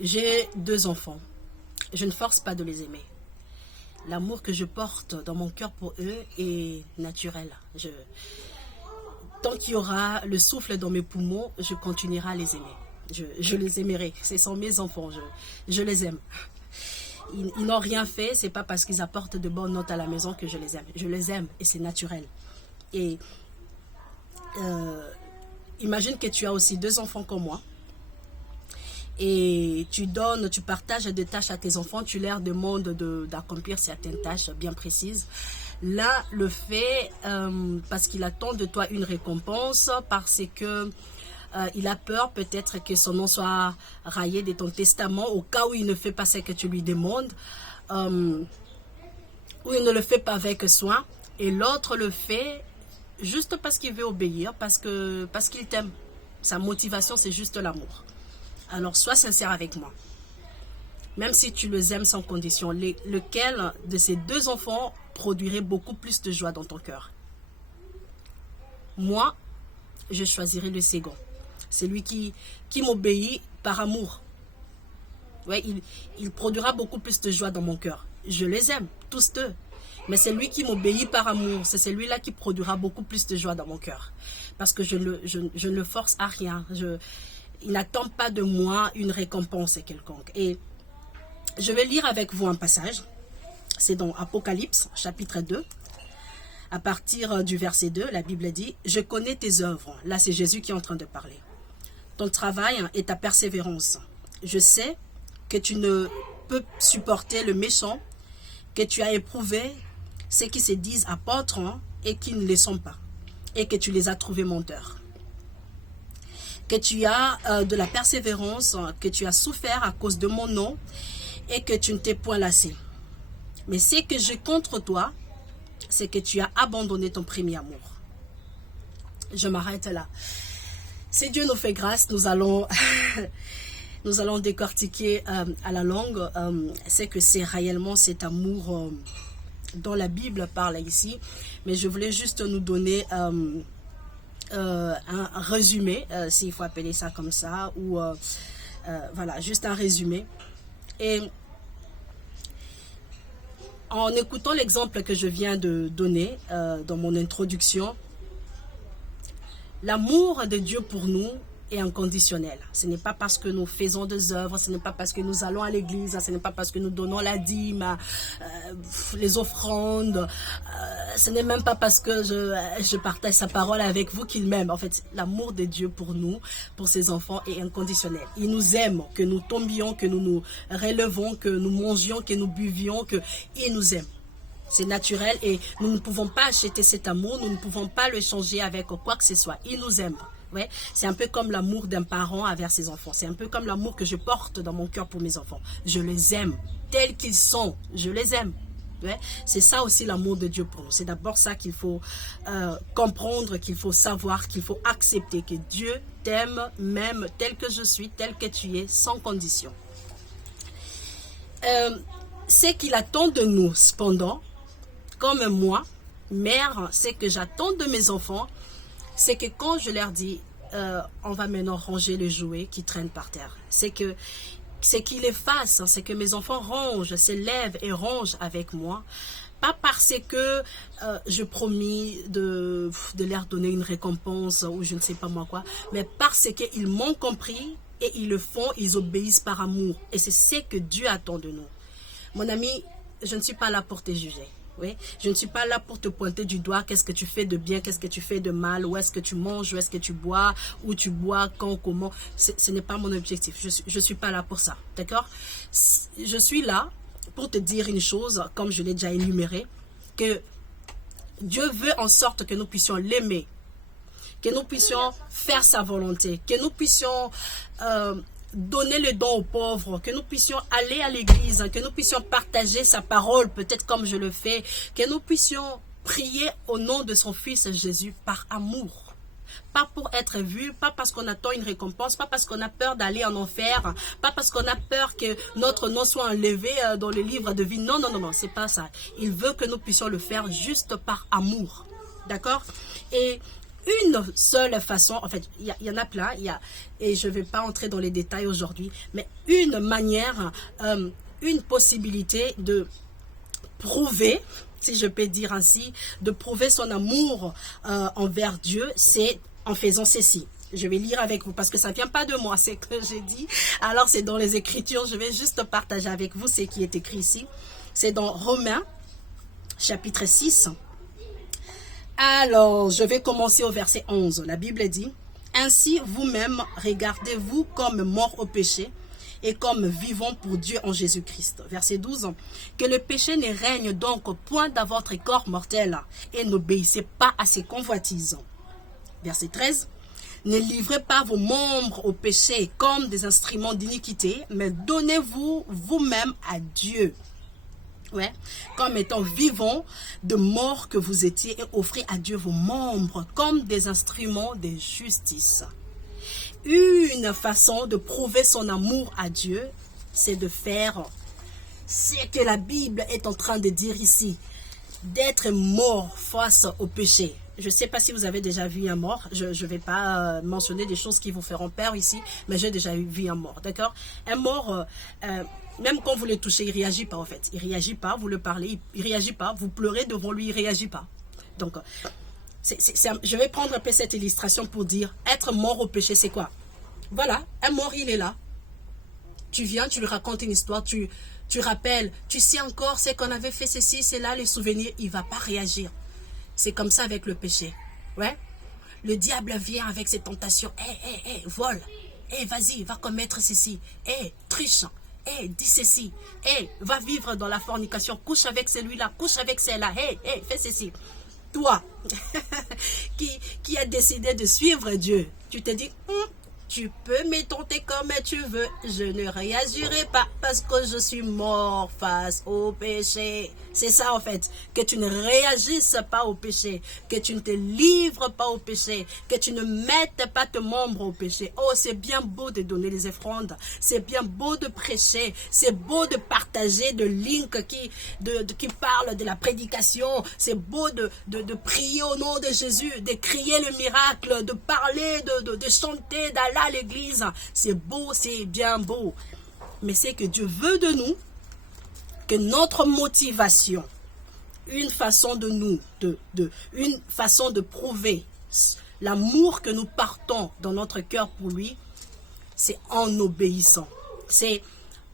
J'ai 2 enfants. Je ne force pas de les aimer. L'amour que je porte dans mon cœur pour eux est naturel. Tant qu'il y aura le souffle dans mes poumons, je continuerai à les aimer. Je les aimerai. Ce sont mes enfants. Je les aime. Ils n'ont rien fait. C'est pas parce qu'ils apportent de bonnes notes à la maison que je les aime. Je les aime et c'est naturel. Et imagine que tu as aussi 2 enfants comme moi. Et tu partages des tâches à tes enfants, tu leur demandes d'accomplir certaines tâches bien précises. Là, le fait parce qu'il attend de toi une récompense, parce que il a peur peut-être que son nom soit rayé de ton testament au cas où il ne fait pas ce que tu lui demandes, ou il ne le fait pas avec soin, et l'autre le fait juste parce qu'il veut obéir, parce qu'il t'aime. Sa motivation, c'est juste l'amour. Alors, sois sincère avec moi. Même si tu les aimes sans condition, lequel de ces 2 enfants produirait beaucoup plus de joie dans ton cœur? Moi, je choisirais le second. C'est lui qui m'obéit par amour. Ouais, il produira beaucoup plus de joie dans mon cœur. Je les aime, tous 2. Mais c'est lui qui m'obéit par amour. C'est celui-là qui produira beaucoup plus de joie dans mon cœur. Parce que je ne le force à rien. Il n'attend pas de moi une récompense quelconque. Et je vais lire avec vous un passage. C'est dans Apocalypse, chapitre 2. À partir du verset 2, la Bible dit « Je connais tes œuvres ». Là, c'est Jésus qui est en train de parler. « Ton travail et ta persévérance. Je sais que tu ne peux supporter le méchant, que tu as éprouvé ceux qui se disent apôtres et qui ne le sont pas, et que tu les as trouvés menteurs. Que tu as de la persévérance, que tu as souffert à cause de mon nom et que tu ne t'es point lassé. Mais ce que j'ai contre toi, c'est que tu as abandonné ton premier amour. » Je m'arrête là. Si Dieu nous fait grâce, nous allons décortiquer à la longue. C'est que c'est réellement cet amour dont la Bible parle ici. Mais je voulais juste nous donner un résumé, s'il faut appeler ça comme ça, ou voilà, juste un résumé. Et en écoutant l'exemple que je viens de donner dans mon introduction, l'amour de Dieu pour nous est inconditionnel. Ce n'est pas parce que nous faisons des œuvres, ce n'est pas parce que nous allons à l'église, ce n'est pas parce que nous donnons la dîme, les offrandes, ce n'est même pas parce que je partage sa parole avec vous qu'il m'aime. En fait, l'amour de Dieu pour nous, pour ses enfants, est inconditionnel. Il nous aime, que nous tombions, que nous nous relevons, que nous mangions, que nous buvions, il nous aime. C'est naturel et nous ne pouvons pas acheter cet amour, nous ne pouvons pas le changer avec quoi que ce soit. Il nous aime. Ouais, c'est un peu comme l'amour d'un parent envers ses enfants. C'est un peu comme l'amour que je porte dans mon cœur pour mes enfants. Je les aime tels qu'ils sont. Je les aime. Ouais, c'est ça aussi l'amour de Dieu pour nous. C'est d'abord ça qu'il faut comprendre, qu'il faut savoir, qu'il faut accepter. Que Dieu t'aime même tel que je suis, tel que tu es, sans condition. C'est qu'il attend de nous, cependant, comme moi, mère, c'est que j'attends de mes enfants, c'est que quand je leur dis, on va maintenant ranger les jouets qui traînent par terre, c'est qu'ils les fassent, c'est que mes enfants rangent, se lèvent et rangent avec moi, pas parce que je promis de leur donner une récompense ou je ne sais pas moi quoi, mais parce qu'ils m'ont compris et ils le font, ils obéissent par amour. Et c'est ce que Dieu attend de nous. Mon ami, je ne suis pas là pour te juger. Oui, je ne suis pas là pour te pointer du doigt, qu'est-ce que tu fais de bien, qu'est-ce que tu fais de mal, où est-ce que tu manges, où est-ce que tu bois, où tu bois, quand, comment. Ce n'est pas mon objectif, je suis pas là pour ça, d'accord? Je suis là pour te dire une chose, comme je l'ai déjà énuméré, que Dieu veut en sorte que nous puissions l'aimer, que nous puissions faire sa volonté, que nous puissions donner le don aux pauvres, que nous puissions aller à l'église, que nous puissions partager sa parole, peut-être comme je le fais, que nous puissions prier au nom de son Fils Jésus par amour. Pas pour être vu, pas parce qu'on attend une récompense, pas parce qu'on a peur d'aller en enfer, pas parce qu'on a peur que notre nom soit enlevé dans le livre de vie. Non, non, non, non, c'est pas ça. Il veut que nous puissions le faire juste par amour. D'accord? Et une seule façon, en fait, il y en a plein, et je ne vais pas entrer dans les détails aujourd'hui, mais une manière, une possibilité de prouver, si je peux dire ainsi, de prouver son amour envers Dieu, c'est en faisant ceci. Je vais lire avec vous parce que ça ne vient pas de moi, c'est que j'ai dit. Alors c'est dans les Écritures, je vais juste partager avec vous ce qui est écrit ici. C'est dans Romains, chapitre 6. Alors, je vais commencer au verset 11. La Bible dit, « Ainsi, vous-même, regardez-vous comme morts au péché et comme vivants pour Dieu en Jésus-Christ. » Verset 12. « Que le péché ne règne donc point dans votre corps mortel et n'obéissez pas à ses convoitises. » Verset 13. « Ne livrez pas vos membres au péché comme des instruments d'iniquité, mais donnez-vous vous-même à Dieu. » Ouais, comme étant vivants de mort que vous étiez et offrez à Dieu vos membres comme des instruments de justice. Une façon de prouver son amour à Dieu, c'est de faire ce que la Bible est en train de dire ici, d'être mort face au péché. Je ne sais pas si vous avez déjà vu un mort. Je ne vais pas mentionner des choses qui vous feront peur ici, mais j'ai déjà vu un mort, d'accord? Un mort, même quand vous le touchez, il ne réagit pas en fait. Il ne réagit pas, vous le parlez, il ne réagit pas. Vous pleurez devant lui, il ne réagit pas. Donc, je vais prendre un peu cette illustration pour dire, être mort au péché, c'est quoi? Voilà, un mort, il est là. Tu viens, tu lui racontes une histoire, tu rappelles, tu sais encore ce qu'on avait fait, ceci, c'est là, les souvenirs, il ne va pas réagir. C'est comme ça avec le péché. Ouais. Le diable vient avec ses tentations. Vole. Vas-y, va commettre ceci. Triche. Dis ceci. Va vivre dans la fornication. Couche avec celui-là. Couche avec celle-là. Fais ceci. Toi, qui a décidé de suivre Dieu, tu te dis, tu peux me tenter comme tu veux. Je ne réagirai pas parce que je suis mort face au péché. C'est ça en fait. Que tu ne réagisses pas au péché. Que tu ne te livres pas au péché. Que tu ne mettes pas tes membres au péché. Oh, c'est bien beau de donner les offrandes. C'est bien beau de prêcher. C'est beau de partager de links qui parlent de la prédication. C'est beau de prier au nom de Jésus. De crier le miracle. De parler, de chanter, d'aller à l'église. C'est beau, c'est bien beau. Mais c'est que Dieu veut de nous que notre motivation, une façon de nous, une façon de prouver l'amour que nous partons dans notre cœur pour lui, c'est en obéissant. C'est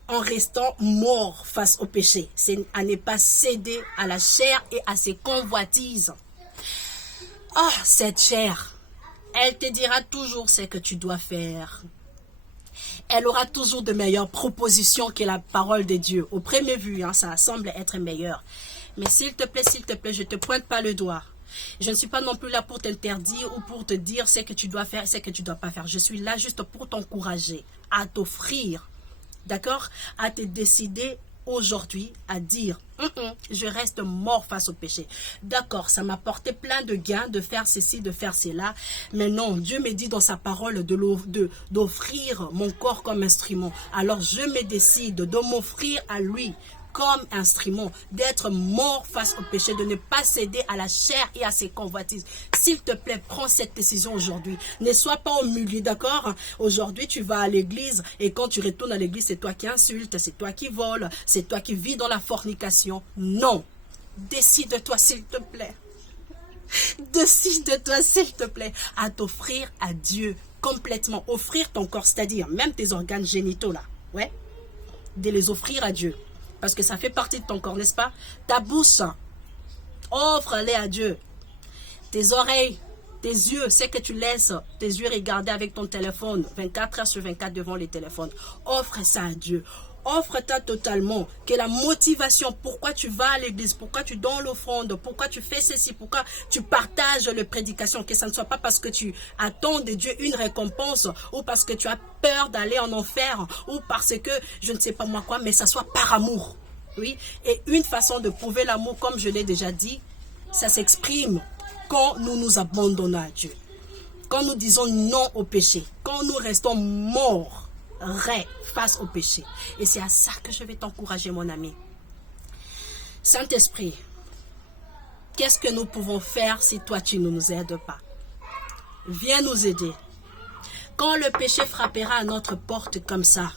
en restant mort face au péché. C'est à ne pas céder à la chair et à ses convoitises. Ah, cette chair, elle te dira toujours ce que tu dois faire. Elle aura toujours de meilleures propositions que la parole de Dieu. Au premier vue, ça semble être meilleur. Mais s'il te plaît, je ne te pointe pas le doigt. Je ne suis pas non plus là pour t'interdire ou pour te dire ce que tu dois faire et ce que tu ne dois pas faire. Je suis là juste pour t'encourager, à t'offrir, d'accord, à te décider aujourd'hui à dire je reste mort face au péché. D'accord, ça m'a porté plein de gains de faire ceci, de faire cela, mais non, Dieu me dit dans sa parole d'offrir mon corps comme instrument. Alors je me décide de m'offrir à lui comme instrument, d'être mort face au péché, de ne pas céder à la chair et à ses convoitises. S'il te plaît, prends cette décision aujourd'hui. Ne sois pas au milieu, d'accord? Aujourd'hui, tu vas à l'église et quand tu retournes à l'église, c'est toi qui insultes, c'est toi qui voles, c'est toi qui vis dans la fornication. Non. Décide-toi, s'il te plaît. Décide-toi, s'il te plaît, à t'offrir à Dieu complètement. Offrir ton corps, c'est-à-dire même tes organes génitaux là, ouais, de les offrir à Dieu. Parce que ça fait partie de ton corps, n'est-ce pas? Ta bouche, offre-les à Dieu. Tes oreilles, tes yeux, c'est que tu laisses tes yeux regarder avec ton téléphone, 24 heures sur 24 devant les téléphones. Offre ça à Dieu. Offre-toi totalement. Que la motivation, pourquoi tu vas à l'église, pourquoi tu donnes l'offrande, pourquoi tu fais ceci, pourquoi tu partages les prédications, que ça ne soit pas parce que tu attends de Dieu une récompense ou parce que tu as peur d'aller en enfer ou parce que je ne sais pas moi quoi, mais ça soit par amour. Oui. Et une façon de prouver l'amour, comme je l'ai déjà dit, ça s'exprime quand nous nous abandonnons à Dieu. Quand nous disons non au péché. Quand nous restons morts face au péché. Et c'est à ça que je vais t'encourager, mon ami. Saint-Esprit, qu'est-ce que nous pouvons faire si toi tu ne nous aides pas? viens nous aider. Quand le péché frappera à notre porte comme ça,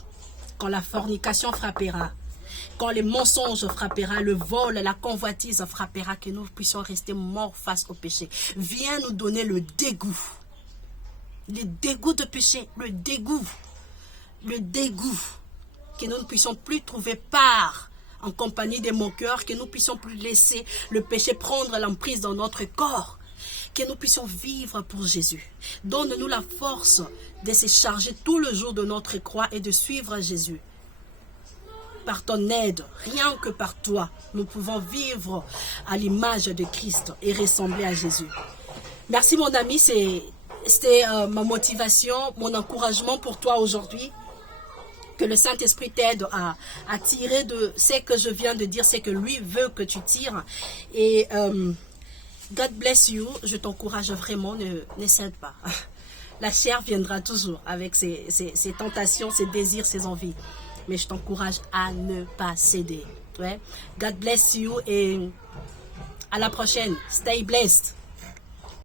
quand la fornication frappera, quand les mensonges frappera, le vol, la convoitise frappera, que nous puissions rester morts face au péché. Viens nous donner le dégoût de péché, le dégoût, que nous ne puissions plus trouver part en compagnie des moqueurs, que nous puissions plus laisser le péché prendre l'emprise dans notre corps, que nous puissions vivre pour Jésus. Donne-nous la force de se charger tout le jour de notre croix et de suivre Jésus. Par ton aide, rien que par toi, nous pouvons vivre à l'image de Christ et ressembler à Jésus. Merci mon ami, c'était ma motivation, mon encouragement pour toi aujourd'hui. Que le Saint-Esprit t'aide à tirer de ce que je viens de dire, c'est que lui veut que tu tires. Et God bless you, je t'encourage vraiment, ne cède pas. La chair viendra toujours avec ses tentations, ses désirs, ses envies. Mais je t'encourage à ne pas céder. Ouais? God bless you et à la prochaine. Stay blessed.